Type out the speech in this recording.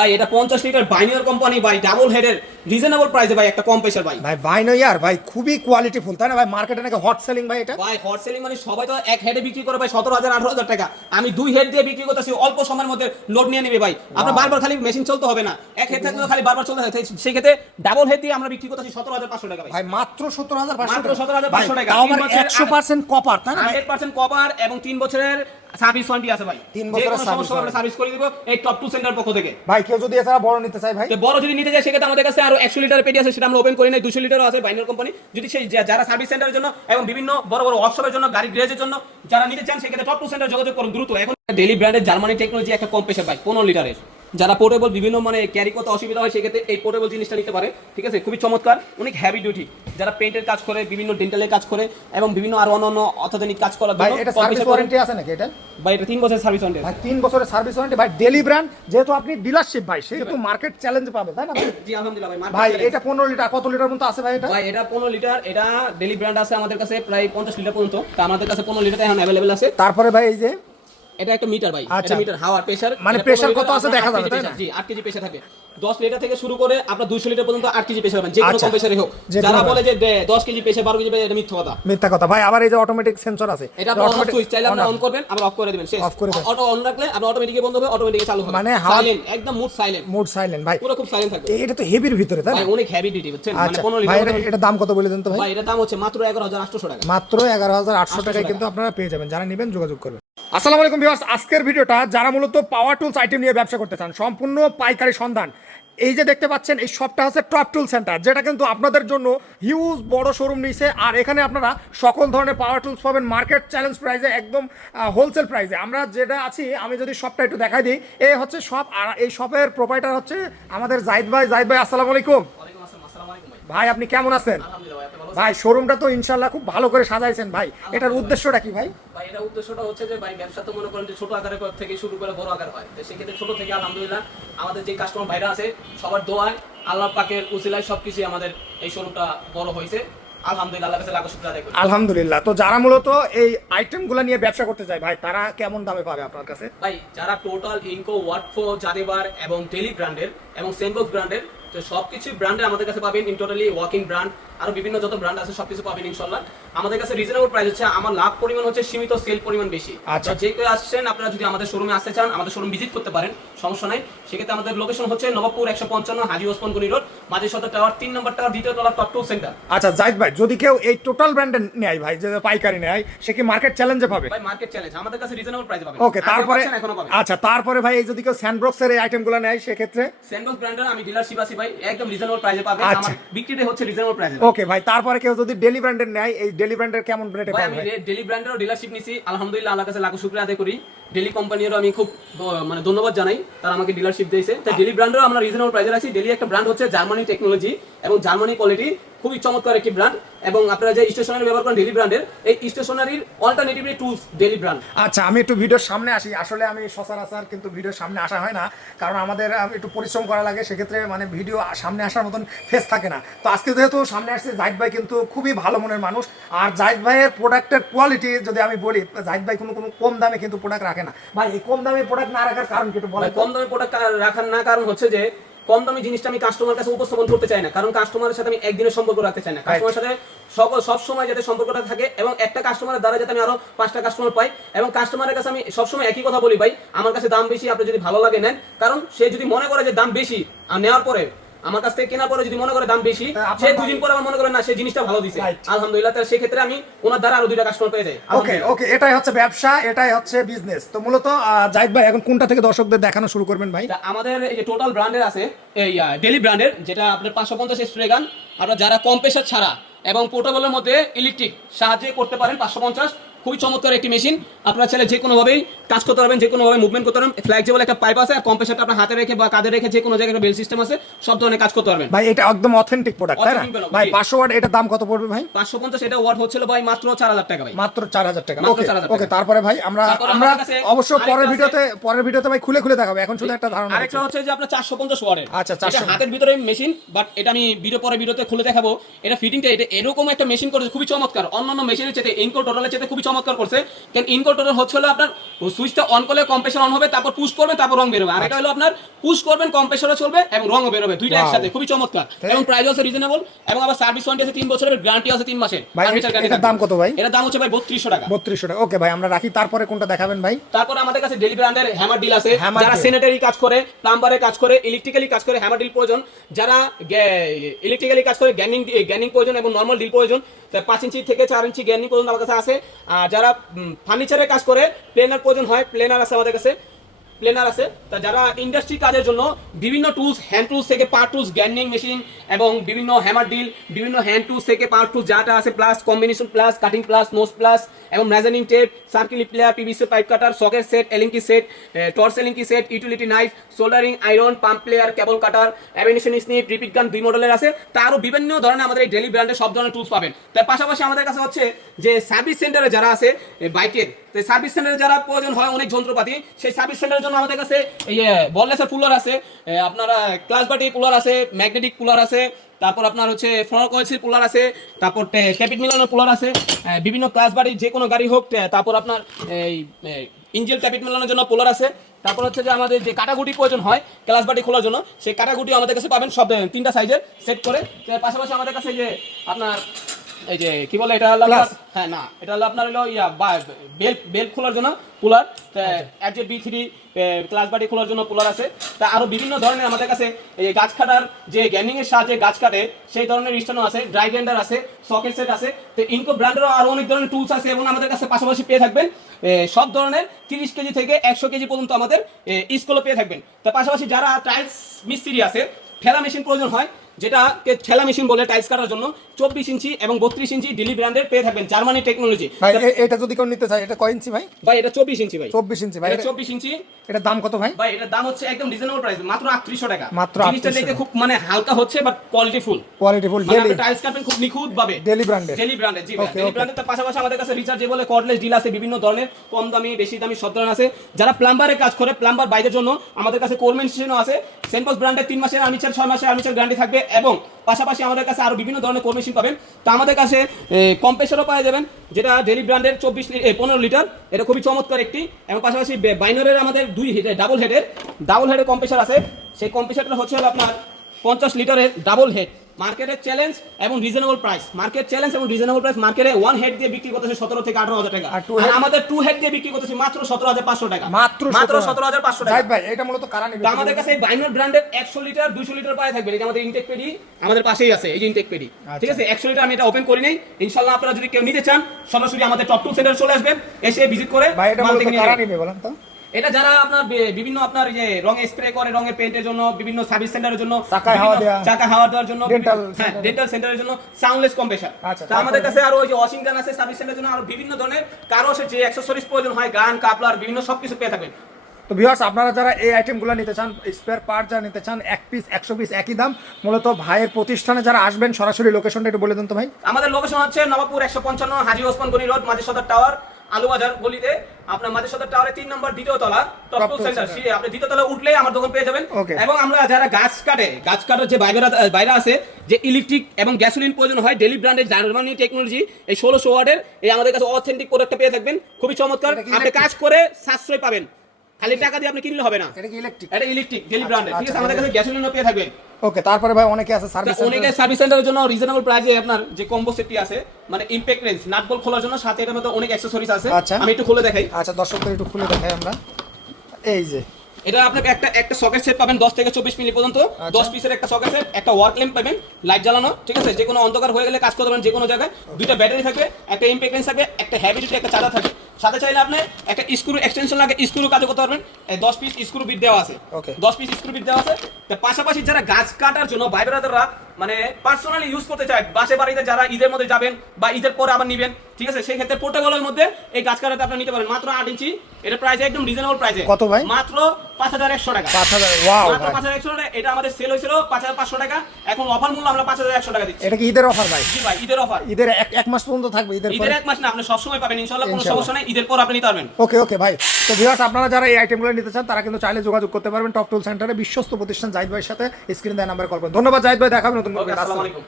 ভাই এটা 50 litre বাইনিয়ার company ভাই, ডাবল হেডের রিজনেবল প্রাইসে ভাই, একটা কম্প্রেসার ভাই। ভাই বাইনোয়ার ভাই খুবই কোয়ালিটিফুল, তাই না ভাই? মার্কেটে নাকি হট সেলিং ভাই এটা। ভাই হট সেলিং মানে সবাই তো এক হেডে বিক্রি করে ভাই 17,000 18,000 টাকা, আমি 2 হেড দিয়ে বিক্রি করতেছি, অল্প সময়ের মধ্যে লোড নিয়ে নেবে ভাই। আপনার বারবার খালি মেশিন চলতে হবে না, এক হেড থাকলে খালি বারবার চলতে হবে, সেই ক্ষেত্রে ডাবল হেড দিয়ে আমরা বিক্রি করতেছি 17,500 টাকা ভাই। ভাই মাত্র 17,500 মাত্র 17,500 টাকা। তাও আমার 100% কপার, তাই না? 100% কভার এবং 3 বছরের সার্ভিস ওয়ারেন্টি আছে ভাই। 3 যে বছরের কোনো সমস্যা হলে সার্ভিস করে দিব এই টপ 2 সেন্টার পক্ষ থেকে। ভাই কেউ যদি এছাড়া বড় নিতে চায় ভাই, তো বড় যদি নিতে যায় সেক্ষেত্রে আমাদের কাছে আরো 100 লিটার পেটি আছে, সেটা আমরা ওপেন করি নাই, 200 লিটারও আছে বাইনার কোম্পানি। যদি সেই যারা সার্ভিস সেন্টারের জন্য এবং বিভিন্ন বড় বড় ওয়ার্কশপের জন্য, গাড়ি গ্যারেজের জন্য যারা নিতে চান সেক্ষেত্রে টপ 2 সেন্টার যোগাযোগ করুন দ্রুত। এখন ডেইলি ব্র্যান্ডের জার্মানি টেকনোলজি একটা কম্প্রেসার বাইক 15 লিটারের, যারা পোর্টেবল বিভিন্ন মানে ক্যারি করতে অসুবিধা হয় সেক্ষেত্রে এই পোর্টেবল জিনিসটা নিতে পারে, ঠিক আছে? খুবই চমৎকার, অনেক হেভি ডিউটি, যারা পেইন্টের কাজ করে, বিভিন্ন ডেন্টালের কাজ করে এবং বিভিন্ন আরো অন্যান্য অত্যাধুনিক কাজ করার ভাই জন্য এটা সার্ভিস ওয়ারেন্টি আছে নাকি এটা? ভাই এটা 3 বছরের সার্ভিস ওয়ারেন্টি ভাই 3 বছরের সার্ভিস ওয়ারেন্টি ভাই, ডেইলি ব্র্যান্ড, যেহেতু আপনি ডিলারশিপ ভাই সেহেতু মার্কেট চ্যালেঞ্জ পাবে, তাই না ভাই? জি আলহামদুলিল্লাহ ভাই। ভাই এটা 15 লিটার, কত লিটার পর্যন্ত আছে ভাই এটা? ভাই এটা 15 লিটার, এটা ডেইলি ব্র্যান্ড আছে আমাদের কাছে প্রায় 50 লিটার পর্যন্ত, তো আমাদের কাছে 15 লিটার এখন अवेलेबल আছে। তারপরে ভাই এই যে এটা একটা মিটার ভাই, আচ্ছা। এটা মিটার হাওয়ার প্রেসার, মানে প্রেসার কত আছে দেখা যাবে, তাই না? জি 8 কেজি প্রেসার থাকে। 10 লিটার থেকে শুরু করে আপনার 200 লিটার পর্যন্ত 8 কেজি প্রেসার পাবেন, যে কোনো আচ্ছা। কম্প্রেসারে হোক। যে কোনো যারা ব্র্যান্ড। বলে যে 10 কেজি প্রেসার 12 কেজি প্রেসার, এটা মিথ্যা কথা। মিথ্যা কথা ভাই। আবার এই যে অটোমেটিক সেন্সর আছে, এটা আপনি অন সুইচ চাইলে আপনি অন করবেন, আবার অফ করে দিবেন, শেষ। অফ করে দেন। অটো অন রাখলে আপনি অটোমেটিক্যালি বন্ধ হবে, অটোমেটিক্যালি চালু হবে, মানে হাওয়া- সাইলেন্ট, একদম মুড সাইলেন্ট, মোড সাইলেন্ট ভাই। পুরো খুব সাইলেন্ট থাকবে। এটা তো হেভির ভিতরে, তাই না? ভাই অনেক হেভি ডিউটি বুঝছেন, মানে আচ্ছা 15 ভাই লিটার। এটা দাম কত বলে দেন তো ভাই? ভাই এটা দাম হচ্ছে মাত্র 11,800 টাকা। মাত্র 11,800 টাকায় কিন্তু আপনারা পেয়ে যাবেন, যারা নেবেন যোগাযোগ করবেন। আসসালামু আলাইকুম ভিউয়ার্স, আজকের ভিডিওটা যারা মূলত পাওয়ার টুলস আইটেম নিয়ে ব্যবসা করতে চান, সম্পূর্ণ পাইকারি সন্ধান। এই যে দেখতে পাচ্ছেন এই শপটা হচ্ছে টপ টুল সেন্টার, যেটা কিন্তু আপনাদের জন্য হিউজ বড় শোরুম নিয়েছে। আর এখানে আপনারা সকল ধরনের পাওয়ার টুলস পাবেন মার্কেট চ্যালেঞ্জ প্রাইসে, একদম হোলসেল প্রাইসে। আমরা যেটা আছি, আমি যদি শপটা একটু দেখাই দিই, এই হচ্ছে শপ। আর এই শপের প্রোপাইটার হচ্ছে আমাদের জাহিদ ভাই। জাহিদ ভাই আসসালামু আলাইকুম। ওয়ালাইকুম আসসালাম। আসসালামু আলাইকুম ভাই। ভাই আপনি কেমন আছেন? আলহামদুলিল্লাহ ভাই, আপনি ভালো আছেন? ভাই শোরুমটা তো ইনশাল্লাহ খুব ভালো করে সাজাইছেন ভাই, এটার উদ্দেশ্যটা কি ভাই? ভাই এটা উদ্দেশ্যটা হচ্ছে যে ভাই ব্যবসা তো মনে করেন যে ছোট আকারে থেকে শুরু করে বড় আকার হয়, তো সেক্ষেত্রে ছোট থেকে আলহামদুলিল্লাহ আমাদের যে কাস্টমার ভাইরা আছে সবার দোয়ায়, আল্লাহ পাকের উসিলায় সবকিছু আমাদের এই শোরুমটা বড় হয়েছে। আলহামদুলিল্লাহ, আল্লাহর কাছে লাখ শুকর আদায় করি। আলহামদুলিল্লাহ। তো যারা মূলত এই আইটেমগুলো নিয়ে ব্যবসা করতে চায় ভাই, তারা কেমন দামে পাবে আপনার কাছে? ভাই যারা টোটাল ইনকো, ওয়াটফো, জারিবার এবং ডেইলি ব্র্যান্ডের এবং সেনবক্স ব্র্যান্ডের, তো সবকিছু ব্র্যান্ডের আমাদের কাছে পাবেন। ইন টোটালি ওয়াকিং ব্র্যান্ড আরো বিভিন্ন যত ব্র্যান্ড আছে সবকিছু পাবেন ইনশাআল্লাহ। আমাদের কাছে রিজনেবল প্রাইস হচ্ছে, আমার লাভ পরিমাণ হচ্ছে সীমিত, সেল পরিমাণ বেশি। আচ্ছা। তো যে কেউ আসছেন, আপনারা যদি আমাদের শোরুমে আসতে চান, আমাদের শোরুম ভিজিট করতে পারেন, সমস্যা নাই। সেক্ষেত্রে আমাদের লোকেশন হচ্ছে নবাবপুর 155 হাজী ওসমান গনি রোড, মাঝি সদর টাওয়ার 3 নম্বর টাওয়ার, দ্বিতীয় তলা, টপ টু সেন্টার। আচ্ছা জাহিদ ভাই, যদি কেউ এই টোটাল ব্র্যান্ডের নেয় ভাই, যে পাইকারি নেয়, সে কি মার্কেট চ্যালেঞ্জে পাবে? ভাই মার্কেট চ্যালেঞ্জ, আমাদের কাছে রিজনেবল প্রাইসে পাবেন। ওকে, তারপরে এখনো পাবেন। আচ্ছা তারপরে ভাই এই যদি কেউ স্যান্ডবক্সের এই আইটেমগুলো নেয় সেক্ষেত্রে? সেনবক্স ব্র্যান্ডের আমি ডিলারশিপ আছি ভাই, একদম রিজনেবল প্রাইসে পাবেন। আচ্ছা। আমার বিক্রিটা হচ্ছে রিজনেবল প্রাইসে। ওকে ভাই, তারপরে কেউ যদি ডেলি ব্র্যান্ডের নেয়, এই ডেলি ব্র্যান্ডের কেমন রেটে ভাই পাবে? আমি ডেলি ব্র্যান্ডেরও ডিলারশিপ নিছি, আলহামদুলিল্লাহ, আল্লাহর কাছে লাখ শুকরিয়া আদায় করি। ডেলি কোম্পানিরও আমি খুব মানে ধন্যবাদ জানাই, তারা আমাকে ডিলারশিপ দিয়েছে। তাই ডেলি ব্র্যান্ডেরও আমরা রিজনেবল প্রাইসে রাখছি। ডেলি একটা ব্র্যান্ড হচ্ছে জার্মানি টেকনোলজি এবং জার্মানি কোয়ালিটি, খুবই চমৎকার একটি ব্র্যান্ড। এবং আপনারা যে স্টেশনারি ব্যবহার করেন ডেলি ব্র্যান্ডের, এই স্টেশনারির অল্টারনেটিভলি টুলস ডেলি ব্র্যান্ড। আচ্ছা আমি একটু ভিডিওর সামনে আসি। আসলে আমি সচরাচর কিন্তু ভিডিওর সামনে আসা হয় না, কারণ আমাদের একটু পরিশ্রম করা লাগে, সেক্ষেত্রে মানে ভিডিও সামনে আসার মতন ফেস থাকে না। তো আজকে যেহেতু সামনে আসছে, জাহিদ ভাই কিন্তু খুবই ভালো মনের মানুষ। আর জাহিদ ভাইয়ের প্রোডাক্টের কোয়ালিটি যদি আমি বলি, জাহিদ ভাই কোনো কম দামে কিন্তু প্রোডাক্ট রাখে না ভাই। এই কম দামে প্রোডাক্ট না রাখার কারণ কি একটু বলেন? কম দামে প্রোডাক্ট রাখার না কারণ হচ্ছে যে কম দামি জিনিসটা আমি কাস্টমার কাছে উপস্থাপন করতে চাই না, কারণ কাস্টমারের সাথে আমি একদিনের সম্পর্ক রাখতে চাই না। কাস্টমারের সাথে সব সময় যাতে সম্পর্কটা থাকে এবং একটা কাস্টমারের দ্বারা যাতে আমি আরো 5টা কাস্টমার পাই। এবং কাস্টমারের কাছে আমি সবসময় একই কথা বলি, ভাই আমার কাছে দাম বেশি, আপনি যদি ভালো লাগে নেন। কারণ সে যদি মনে করে যে দাম বেশি, আর নেওয়ার পরে আমার কাছ থেকে কেনার পরে যদি মনে করে দাম বেশি, সে 2 দিন পরে আমার মনে করে না সে জিনিসটা ভালো দিছে, আলহামদুলিল্লাহ, তাহলে সেই ক্ষেত্রে আমি ওনার দ্বারা আরো 2টা কাস্টমার পেয়ে যাই। ওকে ওকে, এটাই হচ্ছে ব্যবসা, এটাই হচ্ছে বিজনেস। তো মূলত জাহিদ ভাই এখন কোনটা থেকে দর্শকদের দেখানো শুরু করবেন ভাই? আমাদের এই যে টোটাল ব্র্যান্ডের আছে, এই ডেলি ব্র্যান্ডের, যেটা আপনার 550 স্প্রে গান, আপনারা যারা কম্প্রেসার ছাড়া এবং পোর্টেবলের মধ্যে ইলেকট্রিক সাহায্যে করতে পারেন 550, খুবই চমৎকার একটি মেশিন। আপনারা চাইলে যে কোনোভাবেই কাজ করতে পারবেন, যে কোনোভাবে মুভমেন্ট করতে পারবেন। ফ্লেক্সিবল একটা পাইপ আছে, আর কম্প্রেসারটা আপনার হাতে রেখে বা কাঁধে রেখে যে কোনো জায়গায় একটা বেল সিস্টেম আছে, সব ধরনের কাজ করতে পারবেন ভাই। এটা একদম অথেন্টিক প্রোডাক্ট, তাই না ভাই? 500 ওয়াট, এটা দাম কত পড়বে ভাই? 550, এটা ওয়াট হচ্ছিল ভাই মাত্র 4,000 টাকা ভাই, মাত্র 4,000 টাকা। মাত্র ওকে 4,000 ওকে, টাকা। তারপরে ভাই আমরা তারপরে আমরা আমাদের কাছে অবশ্য পরের ভিডিওতে ভাই খুলে দেখাবো, এখন শুধু একটা ধারণা আরেকটা হচ্ছে যে আপনার 450 ওয়াটের। আচ্ছা, এটা 400 হাতের ভিতরে মেশিন, বাট এটা আমি ভিডিওতে খুলে দেখাবো। এটা ফিটিংটা এটা এরকম একটা মেশিন করেছে, খুবই চমৎকার। অন্যান্য মেশিনের চেয়ে ইনকো টোটালের চেয়ে খুবই চমৎকার করছে। কেন ইনভার্টার হচ্ছে হলো আপনার সুইচটা অন করলে কম্প্রেসর অন হবে, তারপর পুশ করবেন, তারপর রং বের হবে। আর এটা হলো আপনার পুশ করবেন, কম্প্রেসরও চলবে এবং রংও বের হবে, দুইটা Wow. একসাথে, খুবই চমৎকার। এবং প্রাইস আছে রিজনেবল, এবং আবার সার্ভিস ওয়ারেন্টি আছে 3 বছরের, গ্যারান্টি আছে 3 মাসের। ভাই এটার দাম কত ভাই? এটার দাম হচ্ছে ভাই 3200 টাকা। 3200 টাকা। ওকে ভাই, আমরা রাখি। তারপরে কোনটা দেখাবেন ভাই? তারপর আমাদের কাছে ডেলি ব্র্যান্ডের হ্যামার ডিল আছে। Hammer যারা deal। স্যানিটারি কাজ করে, প্লাম্বারে কাজ করে, ইলেকট্রিক্যালি কাজ করে, হ্যামার ডিল প্রয়োজন। যারা ইলেকট্রিক্যালি কাজ করে, গ্যানিং প্রয়োজন এবং নরমাল ডিল প্রয়োজন, 5 ইঞ্চি থেকে 4 ইঞ্চি গ্যানিং পর্যন্ত আমার কাছে আছে। আর যারা ফার্নিচারের কাজ করে, প্লেনার প্রয়োজন হয়, প্লেনার আছে আমাদের কাছে, প্লেনার আছে। তা যারা ইন্ডাস্ট্রি কাজের জন্য বিভিন্ন টুলস, হ্যান্ড টুলস থেকে পাওয়ার টুলস, গ্যান্ডিং মেশিন এবং বিভিন্ন হ্যামার ডিল, বিভিন্ন হ্যান্ড টুলস থেকে পাওয়ার টুলস যাটা আছে, pliers combination pliers, cutting pliers, nose pliers এবং measuring tape, circle plier, PVC pipe cutter, socket set, allen key set, torch allen key set, utility knife, soldering iron, pump plier, cable cutter, aviation snip, rivet gun 2 মডেলের আছে। তা আরও বিভিন্ন ধরনের আমাদের এই daily ব্র্যান্ডের সব ধরনের টুলস পাবেন। তার পাশাপাশি আমাদের কাছে হচ্ছে যে সার্ভিস সেন্টারে যারা আছে বাইকের, সার্ভিস সেন্টারে যারা প্রয়োজন হয় অনেক যন্ত্রপাতি, সেই সার্ভিস সেন্টারের জন্য আমাদের কাছে এই বললেসের পুলার আছে, আপনারা ক্লাস বাটি পুলার আছে, ম্যাগনেটিক পুলার আছে, তারপর আপনার হচ্ছে ফ্লোরোকয়েলসের পুলার আছে, তারপর ক্যাপিট মিলানোর পুলার আছে, বিভিন্ন ক্লাস বাড়ি যে কোনো গাড়ি হোক, তারপর আপনার এই ইঞ্জিন ক্যাপিট মিলানোর জন্য পুলার আছে। তারপর হচ্ছে যে আমাদের যে কাটাগুটি প্রয়োজন হয় ক্লাস বাটি খোলার জন্য, সেই কাটাগুটি আমাদের কাছে পাবেন সব 3টা সাইজের সেট করে। পাশাপাশি আমাদের কাছে যে আপনার এই যে কি বলে এটা হলো আপনার, হ্যাঁ না এটা হলো আপনার হলো বেল্ট খোলার জন্য পুলার, অ্যাডজেট B3 ক্লাস বাটি খোলার জন্য পুলার আছে। তা আরো বিভিন্ন ধরনের আমাদের কাছে এই গাছ কাটার যে গ্যান্ডিং এর সাহায্যে গাছ কাটে সেই ধরনের স্টোনও আছে, ড্রাই গ্রাইন্ডার আছে, সকেট সেট আছে। তো ইনকো ব্র্যান্ডেরও আরো অনেক ধরনের টুলস আছে এবং আমাদের কাছে পাশাপাশি পেয়ে থাকবেন সব ধরনের 30 কেজি থেকে 100 কেজি পর্যন্ত আমাদের স্কুলও পেয়ে থাকবেন। তার পাশাপাশি যারা টাইলস মিস্ত্রি আছে, ঠেলা মেশিন প্রয়োজন হয়, যেটাকে ঠেলা মেশিন বলে টাইলস কাটার জন্য, 24 ইঞ্চি এবং 32 ইঞ্চি ডেলি ব্র্যান্ডের পেয়ে থাকবেন, জার্মানি টেকনোলজি। ভাই এটা যদি কেউ নিতে চায়, এটা কয় ইঞ্চি ভাই? ভাই এটা 24 ইঞ্চি ভাই। 24 ইঞ্চি ভাই। এটা 24 ইঞ্চি। এটার দাম কত ভাই? ভাই এটার দাম হচ্ছে একদম রিজনেবল প্রাইস, মাত্র 3800 টাকা। মাত্র জিনিসটা দেখতে খুব মানে হালকা হচ্ছে, বাট কোয়ালিটিফুল। কোয়ালিটিফুল মানে ডেলি আপনি টাইলস কাটবেন খুব নিখুঁত ভাবে। ডেলি ব্র্যান্ডের। ডেলি ব্র্যান্ডের, জি ভাই। ডেলি ব্র্যান্ডের তার পাশাপাশি আমাদের কাছে রিচার্জেবল কর্ডলেস ডিল আছে, বিভিন্ন ধরনের কম দামি, বেশি দামি সব ধরনের আছে। যারা প্লাম্বারের কাজ করে, প্লাম্বার বাইরের জন্য আমাদের কাছে কোরমেন স্টেশনও আছে। সেনপোস ব্র্যান্ডের 3 মাসের আর্মিচার, 6 মাসের আর্মিচার গ্যারান্টি থাকবে। এবং পাশাপাশি আমাদের কাছে আরো বিভিন্ন ধরনের কোর মেশিন পাবেন। তো আমাদের কাছে কম্প্রেসরও পাওয়া যাবেন, যেটা ডেলি ব্র্যান্ডের 15 লিটার, এটা খুবই চমৎকার একটি। এবং পাশাপাশি বাইনারের আমাদের ডাবল হেডের কম্প্রেসর আছে। সেই কম্প্রেসরটা হচ্ছে আপনার 50 লিটারের ডাবল হেড, মার্কেটের চ্যালেঞ্জ এবং রিজনেবল প্রাইস। মার্কেটে 1 হেড দিয়ে বিক্রি করতেছে 17 থেকে 18000 টাকা, আর আমাদের 2 হেড দিয়ে বিক্রি করতেছে মাত্র 17500 টাকা। মাত্র 17500 টাকা। জাহিদ ভাই এটা মূলত কারা নেবে? আমাদের কাছে বাইনার ব্র্যান্ডের 100 লিটার 200 লিটার পায় থাকবে। এটা আমাদের ইনটেক পেডি আমাদের পাশেই আছে, এই যে ইনটেক পেডি, ঠিক আছে। 100 লিটার আমি এটা ওপেন করি নাই। ইনশাআল্লাহ আপনারা যদি কেউ নিতে চান, সরাসরি আমাদের টপ টুল সেন্টারে চলে আসবেন, এসে ভিজিট করে ভাই এটা মূলত কারা নেবে বলেন তো? এটা যারা আপনার বিভিন্ন আপনার যে রঙে স্প্রে করে, রঙের পেইন্টের জন্য, বিভিন্ন সার্ভিস সেন্টারের জন্য, চাকা হাওয়া দেওয়ার জন্য, ডেন্টাল সেন্টারের জন্য, সাউন্ডলেস কম্প্রেসর। তা আমাদের কাছে আরো ওই যে ওয়াশিং গান আছে সার্ভিস সেন্টারের জন্য, আরো বিভিন্ন ধরনের কারো যে অ্যাকসেসরিজ প্রয়োজন হয়, গান, কাপলার, বিভিন্ন সবকিছু পেয়ে থাকবেন। তো ভিউয়ার্স, আপনারা যারা এই আইটেমগুলো নিতে চান, স্পেয়ার পার্ট যারা নিতে চান, 1 পিস 100 পিস একই দাম। মূলত ভাইয়ের প্রতিষ্ঠানে যারা আসবেন, সরাসরি লোকেশনটা একটু বলে দেন তো ভাই। আমাদের লোকেশন হচ্ছে নবাবপুর 155 হাজী ওসমান গনি রোড, মাঝি সদর টাওয়ার, আলুবাজার গলিতে। আপনার মাঝি সদর টাওয়ারে 3 নম্বর দ্বিতীয় তলা, টপ টুল সেন্টার। আপনি দ্বিতীয় তলা উঠলে আমার দোকান পেয়ে যাবেন। এবং আমরা যারা গাছ কাটার যে বাইরে আছে, যে ইলেকট্রিক এবং গ্যাসোলিন প্রয়োজন হয়, ডেলি ব্র্যান্ডের জার্মানি টেকনোলজি এই 1600 ওয়াটের এই আমাদের কাছে অথেন্টিক প্রোডাক্টটা পেয়ে থাকবেন, খুবই চমৎকার। আপনি কাজ করে সাশ্রয় পাবেন, খালি টাকা দিয়ে আপনি কিনলে হবে না। এটা ইলেকট্রিক ডেলি ব্র্যান্ডের, ঠিক আছে। আমাদের কাছে গ্যাসোলিনও পেয়ে থাকবেন। ওকে, তারপরে ভাই অনেকে আছে সার্ভিস সেন্টারের জন্য রিজনেবল প্রাইসে আপনার যে কম্বো সেটটি আছে, মানে ইমপ্যাক্ট রেঞ্জ, নাট বল খোলার জন্য, সাথে এটার মধ্যে অনেক অ্যাকসেসরিজ আছে। আমি একটু খুলে দেখাই। আচ্ছা, দর্শকদের একটু খুলে দেখাই আমরা। এই যে এটা আপনাকে একটা সকেট সেট পাবেন 10 থেকে 24 মিলি পর্যন্ত, 10 পিসের একটা সকেট সেট, একটা ওয়ার্ক ল্যাম্প পাবেন লাইট জ্বালানো, ঠিক আছে। যে কোনো অন্ধকার হয়ে গেলে কাজ করতে পারেন যে কোনো জায়গায়। 2টা ব্যাটারি থাকবে, একটা ইমপ্যাক্ট রেঞ্জ থাকবে, একটা হেভি ডিউটি একটা চার্জার থাকবে। সাথে চাইলে আপনি একটা স্ক্রু এক্সটেনশন লাগে, স্ক্রু কাজ করতে পারবেন। 10 পিস স্ক্রু বিট দেওয়া আছে, 10 পিস স্ক্রু বিট দেওয়া আছে। তার পাশাপাশি যারা গাছ কাটার জন্য ভাই ব্রাদাররা মানে পার্সোনালি ইউজ করতে চায়, বাসে বাড়িতে যারা ঈদের মধ্যে যাবেন বা ঈদের পরে আবার নেবেন, ঠিক আছে, সেই ক্ষেত্রে প্রোটোকলের মধ্যে এই গাছ কাটাতে আপনি নিতে পারেন মাত্র 8 ইঞ্চি। এটা প্রাইস একদম রিজনেবল প্রাইসে। কত ভাই? মাত্র 5100 টাকা। 5000, ওয়াও মাত্র 5100 টাকা। এটা আমাদের সেল হয়েছিল 5500 টাকা, এখন অফার মূল্য আমরা 5100 টাকা দিচ্ছি। এটা কি ঈদের অফার ভাই? জি ভাই, ঈদের অফার। ঈদের এক মাস পর্যন্ত থাকবে। ঈদের 1 মাস না, আপনি সব সময় পাবেন ইনশাআল্লাহ, কোনো সমস্যা নাই। ঈদের পর আপনি নিতে পারবেন। ওকে ভাই। তো ভিউয়ার্স, আপনারা যারা এই আইটেমগুলো নিতে চান, তারা কিন্তু চাইলে যোগাযোগ করতে পারবেন টপ টুল সেন্টারে, বিশ্বস্ত প্রতিষ্ঠান জাহিদ ভাইয়ের সাথে। স্ক্রিন দেওয়া নাম্বারে কল করুন। ধন্যবাদ জাহিদ ভাই, দেখা হবে নতুন। আসসালামু আলাইকুম।